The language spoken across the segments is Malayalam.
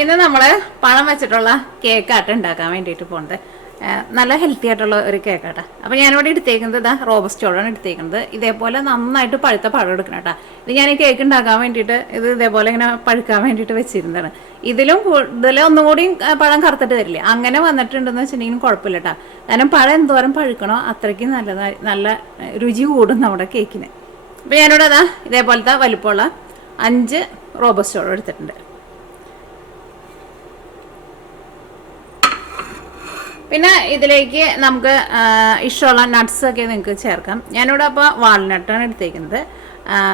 ഇന്ന് നമ്മൾ പഴം വെച്ചിട്ടുള്ള കേക്കാട്ട് ഉണ്ടാക്കാൻ വേണ്ടിയിട്ട് പോകുന്നത് നല്ല ഹെൽത്തി ആയിട്ടുള്ള ഒരു കേക്കാട്ടാ. അപ്പോൾ ഞാനിവിടെ എടുത്തേക്കുന്നത് ഇതാ റോബസ്റ്റോളാണ് എടുത്തേക്കുന്നത്. ഇതേപോലെ നന്നായിട്ട് പഴുത്ത പഴം എടുക്കണം കേട്ടോ. ഇത് ഞാൻ ഈ കേക്ക് ഉണ്ടാക്കാൻ വേണ്ടിയിട്ട് ഇത് ഇതേപോലെ ഇങ്ങനെ പഴുക്കാൻ വേണ്ടിയിട്ട് വെച്ചിരുന്നതാണ്. ഇതിലും കൂടുതൽ ഒന്നുകൂടി പഴം കറുത്തിട്ട് വരില്ലേ, അങ്ങനെ വന്നിട്ടുണ്ടെന്ന് വെച്ചിട്ടുണ്ടെങ്കിലും കുഴപ്പമില്ല കേട്ടോ. കാരണം പഴം എന്തോരം പഴുക്കണോ അത്രയ്ക്കും നല്ല രുചി കൂടും നമ്മുടെ കേക്കിന്. അപ്പോൾ ഞാനിവിടെ അതാ ഇതേപോലത്തെ വലിപ്പമുള്ള 5 റോബസ്റ്റോളം എടുത്തിട്ടുണ്ട്. പിന്നെ ഇതിലേക്ക് നമുക്ക് ഇഷ്ടമുള്ള നട്ട്സൊക്കെ നിങ്ങൾക്ക് ചേർക്കാം. ഞാനിവിടെ അപ്പോൾ വാൾനട്ടാണ് എടുത്തേക്കുന്നത്.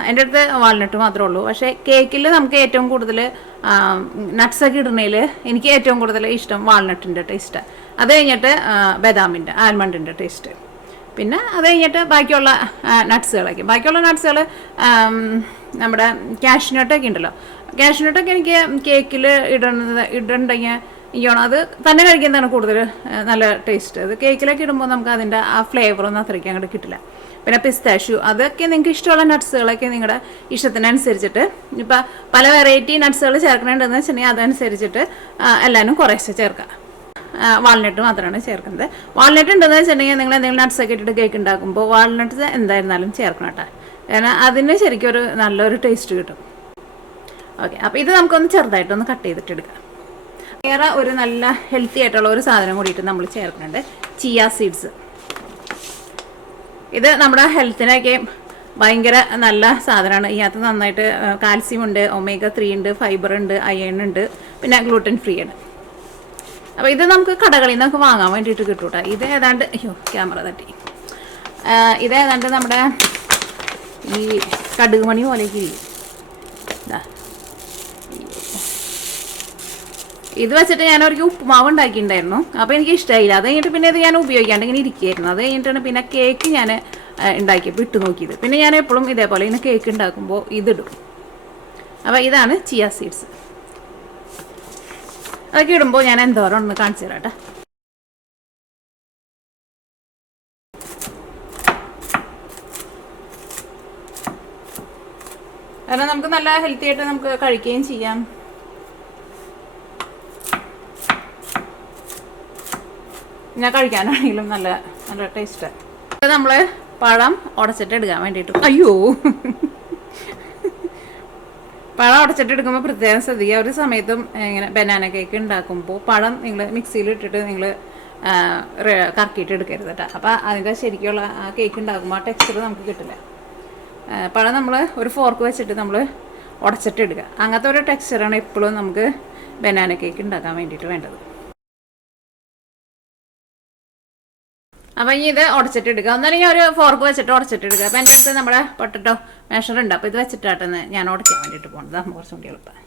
എൻ്റെ അടുത്ത് വാൾനട്ട് മാത്രമേ ഉള്ളൂ. പക്ഷേ കേക്കിൽ നമുക്ക് ഏറ്റവും കൂടുതൽ നട്ട്സൊക്കെ ഇടുന്നതിൽ എനിക്ക് ഏറ്റവും കൂടുതൽ ഇഷ്ടം വാൾനട്ടിൻ്റെ ടേസ്റ്റ്. അത് കഴിഞ്ഞിട്ട് ബദാമിൻ്റെ ആൽമണ്ടിൻ്റെ ടേസ്റ്റ്. പിന്നെ അത് കഴിഞ്ഞിട്ട് ബാക്കിയുള്ള നട്ട്സുകൾ നമ്മുടെ കാഷ്നട്ടൊക്കെ ഉണ്ടല്ലോ. കാഷ്നട്ടൊക്കെ എനിക്ക് കേക്കിൽ ഇടണ്ടെങ്കിൽ എനിക്കാണ് അത് തന്നെ കഴിക്കുന്നതാണ് കൂടുതൽ നല്ല ടേസ്റ്റ്. അത് കേക്കിലൊക്കെ ഇടുമ്പോൾ നമുക്ക് അതിൻ്റെ ആ ഫ്ലേവറൊന്നും അത്രയ്ക്ക് അങ്ങോട്ട് കിട്ടില്ല. പിന്നെ പിസ്താഷ്യൂ, അതൊക്കെ നിങ്ങൾക്ക് ഇഷ്ടമുള്ള നട്ട്സുകളൊക്കെ നിങ്ങളുടെ ഇഷ്ടത്തിനനുസരിച്ചിട്ട് ഇപ്പം പല വെറൈറ്റി നട്ട്സുകൾ ചേർക്കണുണ്ടെന്ന് വെച്ചിട്ടുണ്ടെങ്കിൽ അതനുസരിച്ചിട്ട് എല്ലാവരും കുറേശ്ശെ ചേർക്കാം. വാൾനട്ട് മാത്രമാണ് ചേർക്കുന്നത്. വാൾനട്ട് ഉണ്ടെന്ന് വെച്ചിട്ടുണ്ടെങ്കിൽ നിങ്ങൾ എന്തെങ്കിലും നട്ട്സൊക്കെ ഇട്ടിട്ട് കേക്ക് ഉണ്ടാക്കുമ്പോൾ വാൾനട്ട്സ് എന്തായിരുന്നാലും ചേർക്കണം കേട്ടോ. കാരണം അതിന് ശരിക്കും ഒരു നല്ലൊരു ടേസ്റ്റ് കിട്ടും. ഓക്കെ, അപ്പോൾ ഇത് നമുക്കൊന്ന് ചെറുതായിട്ടൊന്ന് കട്ട് ചെയ്തിട്ട് എടുക്കാം. വേറെ ഒരു നല്ല ഹെൽത്തി ആയിട്ടുള്ള ഒരു സാധനം കൂടിയിട്ട് നമ്മൾ ചേർക്കുന്നുണ്ട്, ചിയ സീഡ്സ്. ഇത് നമ്മുടെ ഹെൽത്തിനൊക്കെ ഭയങ്കര നല്ല സാധനമാണ്. ഇതിനകത്ത് നന്നായിട്ട് കാൽസ്യം ഉണ്ട്, ഒമേഗ 3 ഉണ്ട്, ഫൈബർ ഉണ്ട്, അയൺ ഉണ്ട്, പിന്നെ ഗ്ലൂട്ടൻ ഫ്രീ ആണ്. അപ്പോൾ ഇത് നമുക്ക് കടകളിൽ നിന്നൊക്കെ വാങ്ങാൻ വേണ്ടിയിട്ട് കിട്ടും കേട്ടോ. ഇത് ഏതാണ്ട് ക്യാമറ തട്ടി, ഇത് ഏതാണ്ട് നമ്മുടെ ഈ കടുക് മണി പോലെയൊക്കെ ഇരിക്കും. ഇത് വെച്ചിട്ട് ഞാൻ ഒരിക്കൽ ഉപ്പുമാവ് ഉണ്ടാക്കിയിട്ടുണ്ടായിരുന്നു. അപ്പോൾ എനിക്ക് ഇഷ്ടമായില്ല. അത് കഴിഞ്ഞിട്ട് പിന്നെ ഇത് ഞാൻ ഉപയോഗിക്കാണ്ട് ഇങ്ങനെ ഇരിക്കുകയായിരുന്നു. അത് കഴിഞ്ഞിട്ടാണ് പിന്നെ കേക്ക് ഞാൻ ഉണ്ടാക്കിയപ്പോൾ ഇട്ട് നോക്കിയത്. പിന്നെ ഞാൻ എപ്പോഴും ഇതേപോലെ ഇങ്ങനെ കേക്ക് ഉണ്ടാക്കുമ്പോൾ ഇതിടും. അപ്പോൾ ഇതാണ് ചിയ സീഡ്സ്. അതൊക്കെ ഇടുമ്പോൾ ഞാൻ എന്തോരം ഒന്ന് കാണിച്ചു തരാം കേട്ടോ. കാരണം നമുക്ക് നല്ല ഹെൽത്തി ആയിട്ട് നമുക്ക് കഴിക്കുകയും ചെയ്യാം. ഞാൻ കഴിക്കാനാണെങ്കിലും നല്ല നല്ല ടേസ്റ്റാണ്. ഇത് നമ്മൾ പഴം ഉടച്ചിട്ട് എടുക്കാൻ വേണ്ടിയിട്ട് പഴം ഉടച്ചിട്ട് എടുക്കുമ്പോൾ പ്രത്യേകം ശ്രദ്ധിക്കുക. ഒരു സമയത്തും ഇങ്ങനെ ബനാന കേക്ക് ഉണ്ടാക്കുമ്പോൾ പഴം നിങ്ങൾ മിക്സിയിൽ ഇട്ടിട്ട് നിങ്ങൾ കറക്കിയിട്ട് എടുക്കരുത് കേട്ടോ. അപ്പോൾ അതിൻ്റെ ശരിക്കുള്ള ആ കേക്ക് ഉണ്ടാക്കുമ്പോൾ ആ ടെക്സ്ചർ നമുക്ക് കിട്ടില്ല. പഴം നമ്മൾ ഒരു ഫോർക്ക് വെച്ചിട്ട് നമ്മൾ ഉടച്ചിട്ട് എടുക്കുക. അങ്ങനത്തെ ഒരു ടെക്സ്ചറാണ് എപ്പോഴും നമുക്ക് ബനാന കേക്ക് ഉണ്ടാക്കാൻ വേണ്ടിയിട്ട് വേണ്ടത്. അപ്പോൾ ഇനി ഇത് ഉടച്ചിട്ട് എടുക്കുക. ഒന്നാലും ഞാൻ ഒരു ഫോർക്ക് വെച്ചിട്ട് ഉടച്ചിട്ട് എടുക്കുക. അപ്പോൾ എൻ്റെ അടുത്ത് നമ്മുടെ പൊട്ടറ്റോ മാഷർ ഉണ്ട്. അപ്പോൾ ഇത് വെച്ചിട്ടാട്ടെന്ന് ഞാൻ ഉടയ്ക്കാൻ വേണ്ടിയിട്ട് പോകുന്നത്. നമ്മൾ കുറച്ചും കൂടി എളുപ്പം.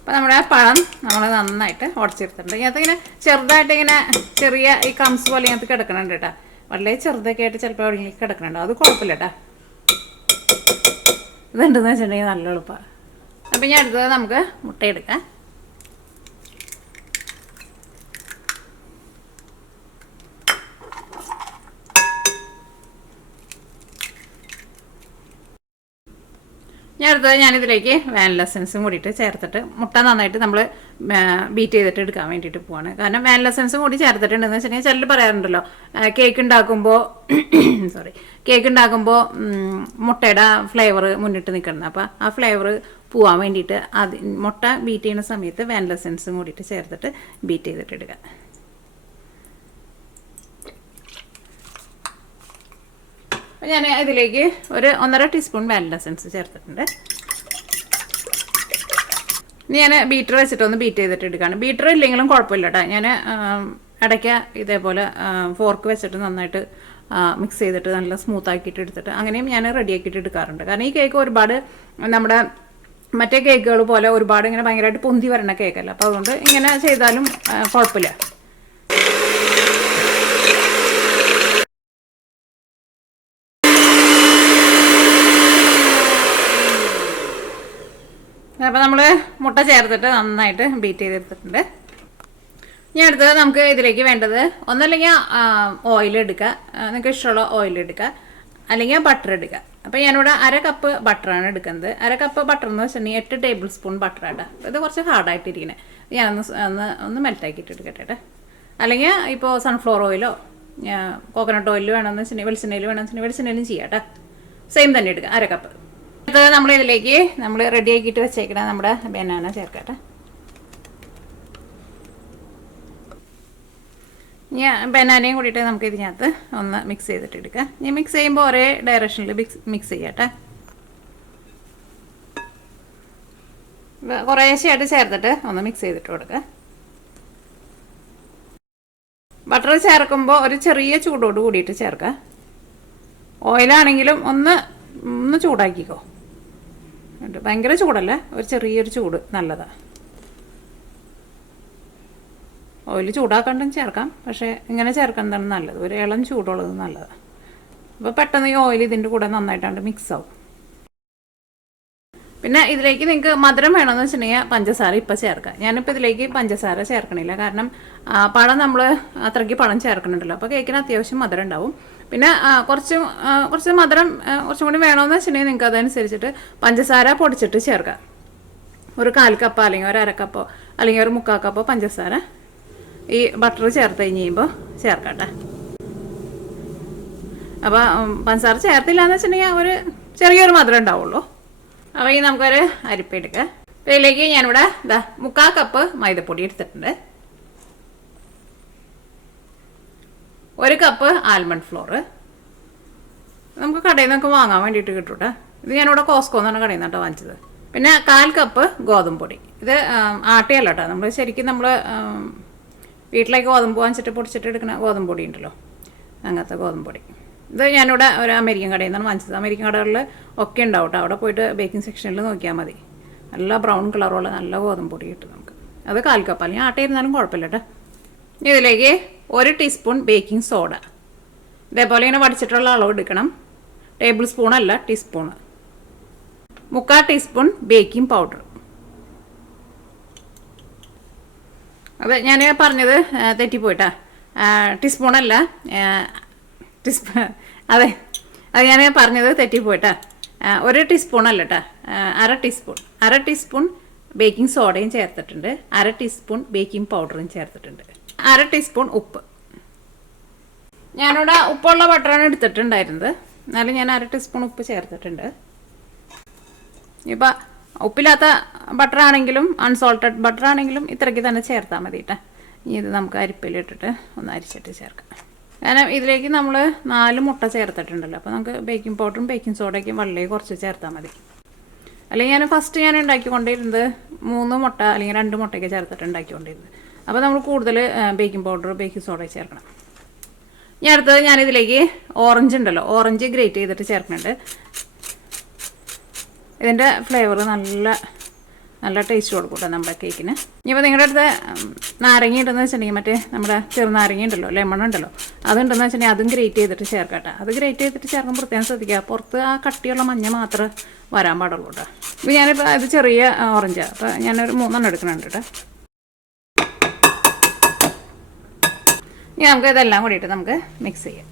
അപ്പോൾ നമ്മുടെ പഴം നമ്മൾ നന്നായിട്ട് ഉടച്ചെടുത്തിട്ടുണ്ട്. ഇതിനകത്ത് ഇങ്ങനെ ചെറുതായിട്ട് ഇങ്ങനെ ചെറിയ ഈ കംസ് പോലെ ഇതിനകത്ത് കിടക്കണുണ്ട് കേട്ടോ. വളരെ ചെറുതൊക്കെ ആയിട്ട് ചിലപ്പോൾ എവിടെയെങ്കിലും കിടക്കണുണ്ടോ, അത് കുഴപ്പമില്ല കേട്ടോ. ഇതുണ്ടെന്ന് വെച്ചിട്ടുണ്ടെങ്കിൽ നല്ല എളുപ്പമാണ്. അപ്പം ഇനി അടുത്തത് നമുക്ക് മുട്ട എടുക്കാം. ഞാനിതിലേക്ക് വാനില എസൻസും കൂടിയിട്ട് ചേർത്തിട്ട് മുട്ട നന്നായിട്ട് നമ്മൾ ബീറ്റ് ചെയ്തിട്ട് എടുക്കാൻ വേണ്ടിയിട്ട് പോവാണ്. കാരണം വാനില എസൻസും കൂടി ചേർത്തിട്ടുണ്ടെന്ന് വെച്ചിട്ടുണ്ടെങ്കിൽ ചിലർ പറയാറുണ്ടല്ലോ കേക്ക് ഉണ്ടാക്കുമ്പോൾ മുട്ടയുടെ ഫ്ലേവർ മുന്നിട്ട് നിൽക്കണം. അപ്പോൾ ആ ഫ്ലേവർ പോവാൻ വേണ്ടിയിട്ട് മുട്ട ബീറ്റ് ചെയ്യുന്ന സമയത്ത് വാനില എസൻസും കൂടിയിട്ട് ചേർത്തിട്ട് ബീറ്റ് ചെയ്തിട്ട് എടുക്കുക. അപ്പോൾ ഞാൻ ഇതിലേക്ക് ഒരു 1.5 ടീസ്പൂൺ വാനില എസൻസ് ചേർത്തിട്ടുണ്ട്. ഇനി ഞാൻ ബീറ്റർ വെച്ചിട്ടൊന്ന് ബീറ്റ് ചെയ്തിട്ട് എടുക്കുകയാണ്. ബീറ്റർ ഇല്ലെങ്കിലും കുഴപ്പമില്ല കേട്ടോ. ഞാൻ ഇടയ്ക്ക് ഇതേപോലെ ഫോർക്ക് വെച്ചിട്ട് നന്നായിട്ട് മിക്സ് ചെയ്തിട്ട് നല്ല സ്മൂത്താക്കിയിട്ട് എടുത്തിട്ട് അങ്ങനെയും ഞാൻ റെഡിയാക്കിയിട്ട് എടുക്കാറുണ്ട്. കാരണം ഈ കേക്ക് ഒരുപാട് നമ്മുടെ മറ്റേ കേക്കുകൾ പോലെ ഒരുപാട് ഇങ്ങനെ ഭയങ്കരമായിട്ട് പൊന്തി വരണ കേക്കല്ല. അപ്പോൾ അതുകൊണ്ട് ഇങ്ങനെ ചെയ്താലും കുഴപ്പമില്ല. അപ്പോൾ നമ്മൾ മുട്ട ചേർത്തിട്ട് നന്നായിട്ട് ബീറ്റ് ചെയ്തെടുത്തിട്ടുണ്ട്. ഇനി അടുത്തത് നമുക്ക് ഇതിലേക്ക് വേണ്ടത് ഒന്നല്ലെങ്കിൽ ഓയിൽ എടുക്കുക, നിങ്ങൾക്ക് ഇഷ്ടമുള്ള ഓയിൽ എടുക്കുക, അല്ലെങ്കിൽ ബട്ടർ എടുക്കുക. അപ്പോൾ ഞാനിവിടെ 1/2 കപ്പ് ബട്ടറാണ് എടുക്കുന്നത്. 1/2 കപ്പ് ബട്ടർ എന്ന് വെച്ചിട്ടുണ്ടെങ്കിൽ 8 ടേബിൾ സ്പൂൺ ബട്ടറാണ്. ഇത് കുറച്ച് ഹാർഡായിട്ടിരിക്കുന്നത്. ഞാനൊന്ന് മെൽറ്റാക്കിയിട്ട് എടുക്കട്ടെ. അല്ലെങ്കിൽ ഇപ്പോൾ സൺഫ്ലവർ ഓയിലോ കോക്കനട്ട് ഓയിൽ വേണമെന്ന് വെച്ചിട്ടുണ്ടെങ്കിൽ വെളിച്ചെണ്ണയിൽ വേണമെന്ന് വെച്ചിട്ടുണ്ടെങ്കിൽ വെളിച്ചെണ്ണയിലും ചെയ്യാം കേട്ടോ. സെയിം തന്നെ എടുക്കുക 1/2 കപ്പ്. അടുത്തത് നമ്മളിതിലേക്ക് നമ്മൾ റെഡി ആക്കിയിട്ട് വെച്ചേക്കണം നമ്മുടെ ബനാന ചേർക്കട്ടെ. ബനാനയും കൂടിയിട്ട് നമുക്ക് ഇതിനകത്ത് ഒന്ന് മിക്സ് ചെയ്തിട്ട് എടുക്കാം. ഇനി മിക്സ് ചെയ്യുമ്പോൾ ഒരേ ഡയറക്ഷനിൽ മിക്സ് ചെയ്യട്ടെ. കുറേശ്ശെയായിട്ട് ചേർത്തിട്ട് ഒന്ന് മിക്സ് ചെയ്തിട്ട് കൊടുക്കുക. ബട്ടർ ചേർക്കുമ്പോൾ ഒരു ചെറിയ ചൂടോട് കൂടിയിട്ട് ചേർക്കുക. ഓയിലാണെങ്കിലും ഒന്ന് ചൂടാക്കിക്കോ. ഭയങ്കര ചൂടല്ല, ഒരു ചെറിയൊരു ചൂട് നല്ലതാണ്. ഓയിൽ ചൂടാക്കണ്ടും ചേർക്കാം, പക്ഷേ ഇങ്ങനെ ചേർക്കുന്നതാണ് നല്ലത്. ഒരു ഇളം ചൂടുള്ളത് നല്ലതാണ്. അപ്പോൾ പെട്ടെന്ന് ഈ ഓയിൽ ഇതിൻ്റെ കൂടെ നന്നായിട്ടാണ്ട് മിക്സ് ആവും. പിന്നെ ഇതിലേക്ക് നിങ്ങൾക്ക് മധുരം വേണമെന്ന് വെച്ചിട്ടുണ്ടെങ്കിൽ പഞ്ചസാര ഇപ്പോൾ ചേർക്കാം. ഞാനിപ്പോൾ ഇതിലേക്ക് പഞ്ചസാര ചേർക്കണില്ല, കാരണം പഴം നമ്മൾ അത്രയ്ക്ക് പഴം ചേർക്കണുണ്ടല്ലോ. അപ്പോൾ കേക്കിന് അത്യാവശ്യം മധുരം ഉണ്ടാവും. പിന്നെ കുറച്ച് മധുരം കുറച്ചും കൂടി വേണമെന്ന് വെച്ചിട്ടുണ്ടെങ്കിൽ നിങ്ങൾക്ക് അതനുസരിച്ചിട്ട് പഞ്ചസാര പൊടിച്ചിട്ട് ചേർക്കാം. ഒരു 1/4 കപ്പോ അല്ലെങ്കിൽ ഒരു 1/2 കപ്പോ അല്ലെങ്കിൽ ഒരു 3/4 കപ്പോ പഞ്ചസാര ഈ ബട്ടർ ചേർത്ത് കഴിയുമ്പോൾ ചേർക്കട്ടെ. അപ്പോൾ പഞ്ചസാര ചേർത്തില്ല എന്ന് വെച്ചിട്ടുണ്ടെങ്കിൽ ഒരു ചെറിയൊരു മധുരം ഉണ്ടാവുള്ളൂ. അപ്പോൾ ഈ നമുക്കൊരു അരിപ്പ എടുക്കുക. അപ്പോൾ ഇതിലേക്ക് ഞാനിവിടെ 3/4 കപ്പ് മൈദപ്പൊടി എടുത്തിട്ടുണ്ട്. 1 കപ്പ് ആൽമണ്ട് ഫ്ലോർ. നമുക്ക് കടയിൽ നിന്നൊക്കെ വാങ്ങാൻ വേണ്ടിയിട്ട് കിട്ടും കേട്ടോ. ഇത് ഞാനിവിടെ കോസ്കോ എന്നാണ് കടയിൽ നിന്നിട്ട് വാങ്ങിച്ചത്. പിന്നെ 1/4 കപ്പ് ഗോതമ്പ് പൊടി. ഇത് ആട്ടയല്ല കേട്ടോ, നമ്മൾ ശരിക്കും നമ്മൾ വീട്ടിലേക്ക് ഗോതമ്പ് വാങ്ങിച്ചിട്ട് പൊടിച്ചിട്ട് എടുക്കുന്ന ഗോതമ്പ് പൊടി ഉണ്ടല്ലോ, അങ്ങനത്തെ ഗോതമ്പ് പൊടി. ഇത് ഞാനിവിടെ ഒരു അമേരിക്കൻ കടയിൽ നിന്നാണ് വാങ്ങിച്ചത്. അമേരിക്കൻ കടകളിൽ ഒക്കെ ഉണ്ടാവും കേട്ടോ. അവിടെ പോയിട്ട് ബേക്കിംഗ് സെക്ഷനിൽ നോക്കിയാൽ മതി. നല്ല ബ്രൗൺ കളറുള്ള നല്ല ഗോതമ്പ് പൊടി കിട്ടും നമുക്ക്. അത് 1/4 കപ്പ്, അല്ലെങ്കിൽ ആട്ടയിരുന്നാലും കുഴപ്പമില്ല കേട്ടോ. ഇതിലേക്ക് 1 ടീസ്പൂൺ ബേക്കിംഗ് സോഡ. ഇതേപോലെ ഇങ്ങനെ വടിച്ചിട്ടുള്ള അളവ് എടുക്കണം. ടേബിൾ സ്പൂണല്ല, ടീസ്പൂണ്. 3/4 teaspoon baking powder. അത് ഞാൻ പറഞ്ഞത് തെറ്റിപ്പോയിട്ടാ, ടീസ്പൂണല്ല, അതെ അത് ഞാൻ പറഞ്ഞത് തെറ്റിപ്പോയിട്ടാ. 1 ടീസ്പൂണല്ല കേട്ടോ, 1/2 ടീസ്പൂൺ ബേക്കിംഗ് സോഡയും ചേർത്തിട്ടുണ്ട്. 1/2 ടീസ്പൂൺ ബേക്കിംഗ് പൗഡറും ചേർത്തിട്ടുണ്ട്. 1/2 ടീസ്പൂൺ ഉപ്പ്. ഞാനിവിടെ ഉപ്പുള്ള ബട്ടറാണ് എടുത്തിട്ടുണ്ടായിരുന്നത്, എന്നാലും ഞാൻ 1/2 ടീസ്പൂൺ ഉപ്പ് ചേർത്തിട്ടുണ്ട്. ഇപ്പം ഉപ്പില്ലാത്ത ബട്ടറാണെങ്കിലും അൺസോൾട്ടഡ് ബട്ടറാണെങ്കിലും ഇത്രയ്ക്ക് തന്നെ ചേർത്താൽ മതി കേട്ടോ. ഇനി ഇത് നമുക്ക് അരിപ്പയിലിട്ടിട്ട് ഒന്ന് അരിച്ചിട്ട് ചേർക്കാം. കാരണം ഇതിലേക്ക് നമ്മൾ 4 മുട്ട ചേർത്തിട്ടുണ്ടല്ലോ. അപ്പോൾ നമുക്ക് ബേക്കിംഗ് പൗഡറും ബേക്കിംഗ് സോഡയ്ക്കും വളരെ കുറച്ച് ചേർത്താൽ മതി. അല്ലെങ്കിൽ ഫസ്റ്റ് ഞാൻ ഉണ്ടാക്കിക്കൊണ്ടിരുന്നത് 3 മുട്ട അല്ലെങ്കിൽ 2 മുട്ടയൊക്കെ ചേർത്തിട്ട് ഉണ്ടാക്കിക്കൊണ്ടിരുന്നത്. അപ്പോൾ നമ്മൾ കൂടുതൽ ബേക്കിംഗ് പൗഡർ ബേക്കിംഗ് സോഡ ചേർക്കണം. ഇനി അടുത്തത് ഞാനിതിലേക്ക് ഓറഞ്ച് ഉണ്ടല്ലോ, ഓറഞ്ച് ഗ്രേറ്റ് ചെയ്തിട്ട് ചേർക്കുന്നുണ്ട്. ഇതിൻ്റെ ഫ്ലേവർ നല്ല ടേസ്റ്റ് കൊടുക്കൂട്ടോ നമ്മുടെ കേക്കിന്. ഇനിയിപ്പോൾ നിങ്ങളുടെ അടുത്ത് നാരങ്ങ ഉണ്ടെന്ന് വെച്ചിട്ടുണ്ടെങ്കിൽ മറ്റേ നമ്മുടെ ചെറുനാരങ്ങ ഉണ്ടല്ലോ, ലെമൺ ഉണ്ടല്ലോ, അതുണ്ടെന്ന് വെച്ചിട്ടുണ്ടെങ്കിൽ അതും ഗ്രേറ്റ് ചെയ്തിട്ട് ചേർക്കട്ടെ. അത് ഗ്രേറ്റ് ചെയ്തിട്ട് ചേർക്കുമ്പോൾ പ്രത്യേകം ശ്രദ്ധിക്കുക, പുറത്ത് ആ കട്ടിയുള്ള മഞ്ഞ മാത്രമേ വരാൻ പാടുള്ളൂ കേട്ടോ. ഇപ്പോൾ ഞാനിപ്പോൾ ഇത് ചെറിയ ഓറഞ്ചാണ്, അപ്പോൾ ഞാനൊരു 3 എടുക്കുന്നുണ്ട് കേട്ടോ. ഇനി നമുക്ക് ഇതെല്ലാം കൂടിയിട്ട് നമുക്ക് മിക്സ് ചെയ്യാം.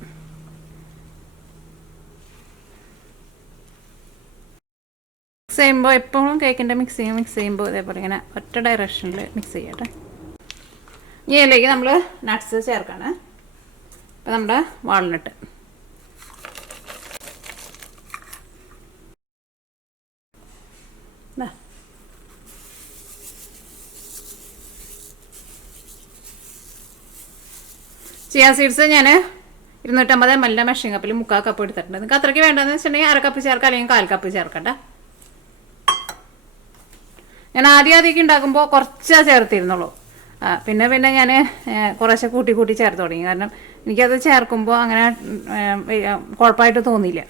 മിക്സ് ചെയ്യുമ്പോൾ എപ്പോഴും കേക്കിൻ്റെ മിക്സ് ചെയ്യുമ്പോൾ ഇതേപോലെ ഇങ്ങനെ ഒറ്റ ഡയറക്ഷനിൽ മിക്സ് ചെയ്യട്ടെ. ഇനി ഇതിലേക്ക് നമ്മൾ നട്ട്സ് ചേർക്കാണ്. അപ്പോൾ നമ്മുടെ വാൾനട്ട്, ചിയാ സീഡ്സ് ഞാൻ 250 ml മെഷീൻ കപ്പിൽ 3/4 കപ്പ് എടുത്തിട്ടുണ്ട്. നിങ്ങൾക്ക് അത്രയ്ക്ക് വേണ്ടതെന്ന് വെച്ചിട്ടുണ്ടെങ്കിൽ 1/2 കപ്പ് ചേർക്കാം, അല്ലെങ്കിൽ 1/4 കപ്പ് ചേർക്കട്ടെ. ഞാൻ ആദ്യമൊക്കെ ഉണ്ടാക്കുമ്പോൾ കുറച്ചാ ചേർത്തിരുന്നുള്ളൂ. പിന്നെ ഞാൻ കുറേശ്ശെ കൂട്ടി ചേർത്ത് തുടങ്ങി. കാരണം എനിക്കത് ചേർക്കുമ്പോൾ അങ്ങനെ കുഴപ്പമായിട്ട് തോന്നിയില്ല.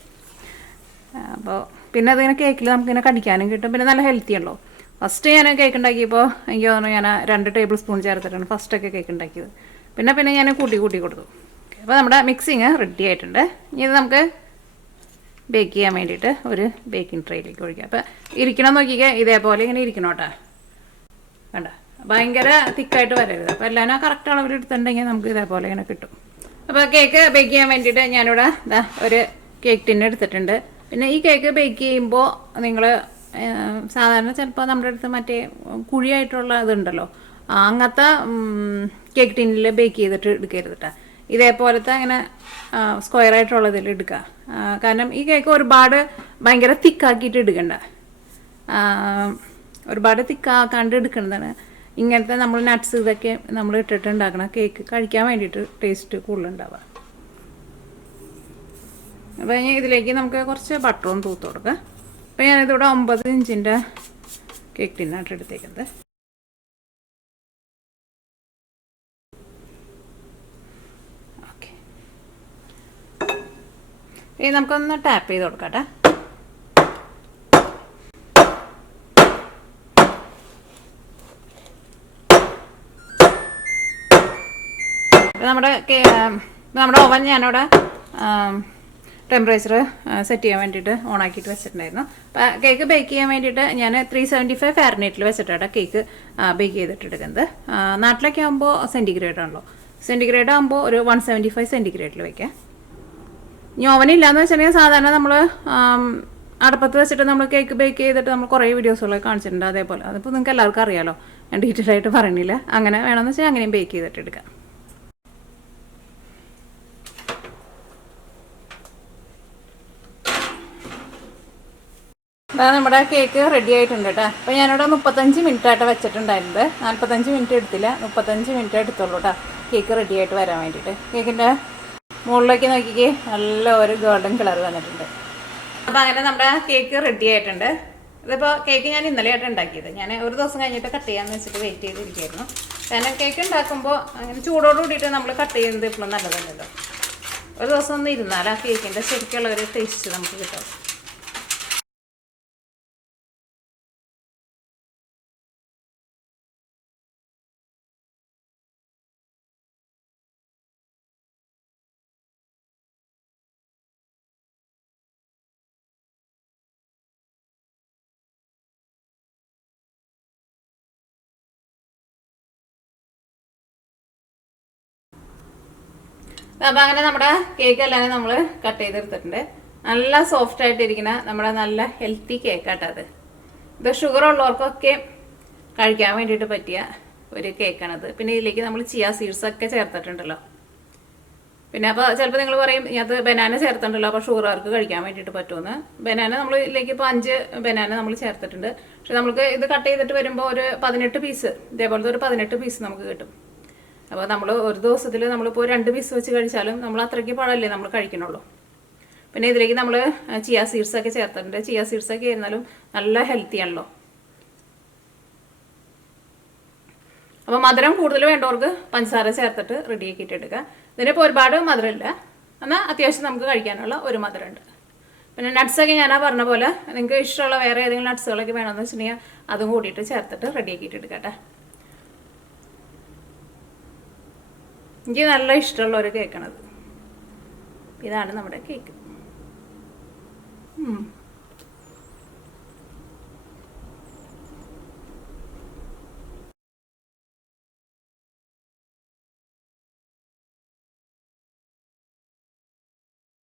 അപ്പോൾ പിന്നെ അതിങ്ങനെ കേക്കിൽ നമുക്കിങ്ങനെ കടിക്കാനും കിട്ടും, പിന്നെ നല്ല ഹെൽത്തി ഉള്ളൂ. ഫസ്റ്റ് ഞാൻ കേക്ക് ഉണ്ടാക്കിയപ്പോൾ എനിക്ക് തോന്നുന്നു ഞാൻ 2 ടേബിൾ സ്പൂൺ ചേർത്തിട്ടാണ് ഫസ്റ്റൊക്കെ കേക്ക് ഉണ്ടാക്കിയത്. പിന്നെ ഞാൻ കൂട്ടി കൊടുത്തു. അപ്പോൾ നമ്മുടെ മിക്സിങ് റെഡി ആയിട്ടുണ്ട്. ഇനി ഇത് നമുക്ക് ബേക്ക് ചെയ്യാൻ വേണ്ടിയിട്ട് ഒരു ബേക്കിംഗ് ട്രേയിലേക്ക് ഒഴിക്കുക. അപ്പോൾ ഇരിക്കണം നോക്കിക്കുക, ഇതേപോലെ ഇങ്ങനെ ഇരിക്കണം കേട്ടോ. വേണ്ട ഭയങ്കര തിക്കായിട്ട് വരരുത്. അപ്പോൾ എല്ലാവരും കറക്റ്റ് അളവിൽ എടുത്തിട്ടുണ്ടെങ്കിൽ നമുക്ക് ഇതേപോലെ ഇങ്ങനെ കിട്ടും. അപ്പോൾ കേക്ക് ബേക്ക് ചെയ്യാൻ വേണ്ടിയിട്ട് ഞാനിവിടെ ഒരു കേക്ക് ടിന്ന് എടുത്തിട്ടുണ്ട്. പിന്നെ ഈ കേക്ക് ബേക്ക് ചെയ്യുമ്പോൾ നിങ്ങൾ സാധാരണ ചിലപ്പോൾ നമ്മുടെ അടുത്ത് മറ്റേ കുഴിയായിട്ടുള്ള ഇതുണ്ടല്ലോ, അങ്ങനത്തെ കേക്ക് ടിന്നിൽ ബേക്ക് ചെയ്തിട്ട് എടുക്കരുത് കേട്ടോ. ഇതേപോലത്തെ അങ്ങനെ സ്ക്വയറായിട്ടുള്ളതിൽ എടുക്കുക. കാരണം ഈ കേക്ക് ഒരുപാട് ഭയങ്കര തിക്കാക്കിയിട്ട് എടുക്കണ്ട, ഒരുപാട് തിക്കാക്കാണ്ട് എടുക്കുന്നതാണ്. ഇങ്ങനത്തെ നമ്മൾ നട്ട്സ് ഇതൊക്കെ നമ്മൾ ഇട്ടിട്ട് ഉണ്ടാക്കണം കേക്ക് കഴിക്കാൻ വേണ്ടിയിട്ട് ടേസ്റ്റ് കൂടുതലുണ്ടാവുക. അപ്പോൾ ഇതിലേക്ക് നമുക്ക് കുറച്ച് ബട്ടറും തൂത്ത് കൊടുക്കാം. അപ്പോൾ ഞാനിതിവിടെ 9 ഇഞ്ചിൻ്റെ കേക്ക് ടിന്നായിട്ട് എടുത്തേക്കുന്നത്. ഓക്കെ, ഇനി നമുക്കൊന്ന് ടാപ്പ് ചെയ്ത് കൊടുക്കാം. നമ്മുടെ ഓവൻ ഞാനിവിടെ ടെമ്പറേച്ചർ സെറ്റ് ചെയ്യാൻ വേണ്ടിയിട്ട് ഓണാക്കിയിട്ട് വെച്ചിട്ടുണ്ടായിരുന്നു. അപ്പോൾ കേക്ക് ബേക്ക് ചെയ്യാൻ വേണ്ടിയിട്ട് ഞാൻ 375 ഫാരനൈറ്റിൽ വെച്ചിട്ടാണ് കേക്ക് ബേക്ക് ചെയ്തിട്ട് എടുക്കുന്നത്. നാട്ടിലൊക്കെ ആകുമ്പോൾ സെൻറ്റിഗ്രേഡ് ആണല്ലോ, സെൻറ്റിഗ്രേഡ് ആകുമ്പോൾ ഒരു 175 സെൻറ്റിഗ്രേഡിൽ വയ്ക്കാം. ഇനി ഓവനില്ലാന്ന് വെച്ചിട്ടുണ്ടെങ്കിൽ സാധാരണ നമ്മൾ അടുപ്പത്ത് വെച്ചിട്ട് നമ്മൾ കേക്ക് ബേക്ക് ചെയ്തിട്ട് നമ്മൾ കുറേ വീഡിയോസുകളൊക്കെ കാണിച്ചിട്ടുണ്ട്. അതേപോലെ അതിപ്പോൾ നിങ്ങൾക്ക് എല്ലാവർക്കും അറിയാമല്ലോ, ഞാൻ ഡീറ്റെയിൽ ആയിട്ട് പറയണില്ല. അങ്ങനെ വേണമെന്ന് വെച്ചാൽ അങ്ങനെയും ബേക്ക് ചെയ്തിട്ട് എടുക്കാം. അതാ നമ്മുടെ കേക്ക് റെഡി ആയിട്ടുണ്ട് കേട്ടോ. അപ്പോൾ ഞാനിവിടെ 35 മിനിറ്റായിട്ട് വെച്ചിട്ടുണ്ടായിരുന്നത്. 45 മിനിറ്റ് എടുത്തില്ല, 35 മിനിറ്റ് എടുത്തുള്ളൂ കേട്ടോ കേക്ക് റെഡി ആയിട്ട് വരാൻ വേണ്ടിയിട്ട്. കേക്കിൻ്റെ മുകളിലേക്ക് നോക്കിക്കേ, നല്ല ഒരു ഗോൾഡൻ കളർ വന്നിട്ടുണ്ട്. അപ്പോൾ അങ്ങനെ നമ്മുടെ കേക്ക് റെഡി ആയിട്ടുണ്ട്. ഇതിപ്പോൾ കേക്ക് ഞാൻ ഇന്നലെയായിട്ട് ഉണ്ടാക്കിയത്. ഞാൻ ഒരു ദിവസം കഴിഞ്ഞിട്ട് കട്ട് ചെയ്യാമെന്ന് വെച്ചിട്ട് വെയിറ്റ് ചെയ്തിരിക്കുകയായിരുന്നു. കാരണം കേക്ക് ഉണ്ടാക്കുമ്പോൾ അങ്ങനെ ചൂടോട് കൂടിയിട്ട് നമ്മൾ കട്ട് ചെയ്യുന്നത് ഇപ്പോഴും നല്ലതല്ലല്ലോ. ഒരു ദിവസം ഒന്ന് ഇരുന്നാൽ ആ കേക്കിൻ്റെ ശരിക്കുള്ള ഒരു ടേസ്റ്റ് നമുക്ക് കിട്ടും. അപ്പം അങ്ങനെ നമ്മുടെ കേക്ക് എല്ലാവരും നമ്മൾ കട്ട് ചെയ്തെടുത്തിട്ടുണ്ട്. നല്ല സോഫ്റ്റ് ആയിട്ടിരിക്കുന്ന നമ്മുടെ നല്ല ഹെൽത്തി കേക്കാട്ടോ അത്. ഇത് ഷുഗർ ഉള്ളവർക്കൊക്കെ കഴിക്കാൻ വേണ്ടിയിട്ട് പറ്റിയ ഒരു കേക്കാണത്. പിന്നെ ഇതിലേക്ക് നമ്മൾ ചിയ സീഡ്സൊക്കെ ചേർത്തിട്ടുണ്ടല്ലോ. പിന്നെ അപ്പോൾ ചിലപ്പോൾ നിങ്ങൾ പറയും അത് ബനാന ചേർത്തിട്ടുണ്ടല്ലോ, അപ്പോൾ ഷുഗറുകാർക്ക് കഴിക്കാൻ വേണ്ടിയിട്ട് പറ്റുമെന്ന്. ബനാന നമ്മൾ ഇതിലേക്ക് ഇപ്പോൾ 5 ബനാന നമ്മൾ ചേർത്തിട്ടുണ്ട്. പക്ഷെ നമുക്ക് ഇത് കട്ട് ചെയ്തിട്ട് വരുമ്പോൾ ഒരു 18 പീസ്, ഇതേപോലത്തെ ഒരു 18 പീസ് നമുക്ക് കിട്ടും. അപ്പോൾ നമ്മൾ ഒരു ദിവസത്തിൽ നമ്മളിപ്പോൾ 2 പീസ് വെച്ച് കഴിച്ചാലും നമ്മൾ അത്രയ്ക്ക് പഴമല്ലേ നമ്മൾ കഴിക്കണുള്ളൂ. പിന്നെ ഇതിലേക്ക് നമ്മൾ ചിയ സീഡ്സൊക്കെ ചേർത്തിട്ടുണ്ട്. ചിയ സീഡ്സൊക്കെ ആയിരുന്നാലും നല്ല ഹെൽത്തി ആണല്ലോ. അപ്പോൾ മധുരം കൂടുതൽ വേണ്ടവർക്ക് പഞ്ചസാര ചേർത്തിട്ട് റെഡിയാക്കിയിട്ട് എടുക്കുക. ഇതിനിപ്പോൾ ഒരുപാട് മധുരമില്ല, എന്നാൽ അത്യാവശ്യം നമുക്ക് കഴിക്കാനുള്ള ഒരു മധുരമുണ്ട്. പിന്നെ നട്ട്സൊക്കെ ഞാനാ പറഞ്ഞ പോലെ നിങ്ങൾക്ക് ഇഷ്ടമുള്ള വേറെ ഏതെങ്കിലും നട്ട്സുകളൊക്കെ വേണമെന്ന് വെച്ചിട്ടുണ്ടെങ്കിൽ അതും കൂടിയിട്ട് ചേർത്തിട്ട് റെഡിയാക്കിയിട്ട് എടുക്കട്ടെ. എനിക്ക് നല്ല ഇഷ്ടമുള്ള ഒരു കേക്കാണത്. ഇതാണ് നമ്മുടെ കേക്ക്.